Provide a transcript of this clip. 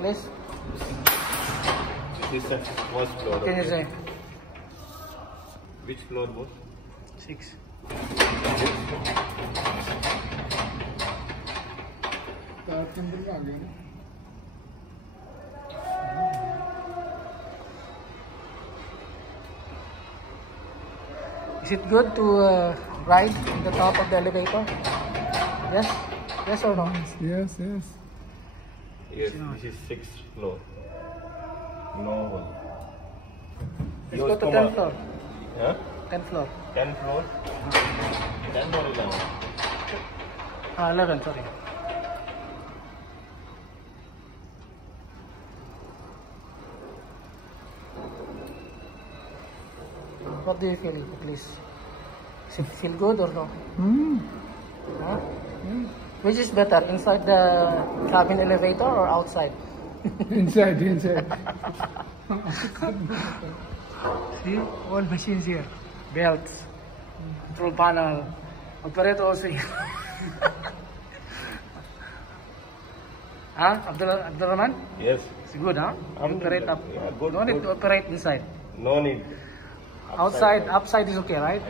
please. This is the first floor. Can you say? Which floor, boss? 6. Is it good to ride in the top of the elevator? Yes? Yes or no? Yes, yes. Yes, this is 6th floor. No one. Let's go to 10th floor. Huh? 10th floor. 10th floor? 10 or 11? 11, sorry. What do you feel, at least? Does it feel good or no? Huh? Which is better, inside the cabin elevator or outside? Inside, inside. See, all machines here. Belts, control panel, operator also here. Huh, Abdurrahman? Yes. It's good, huh? Operate up. Yeah, good, No need good. to operate inside. No need. Outside is okay, right?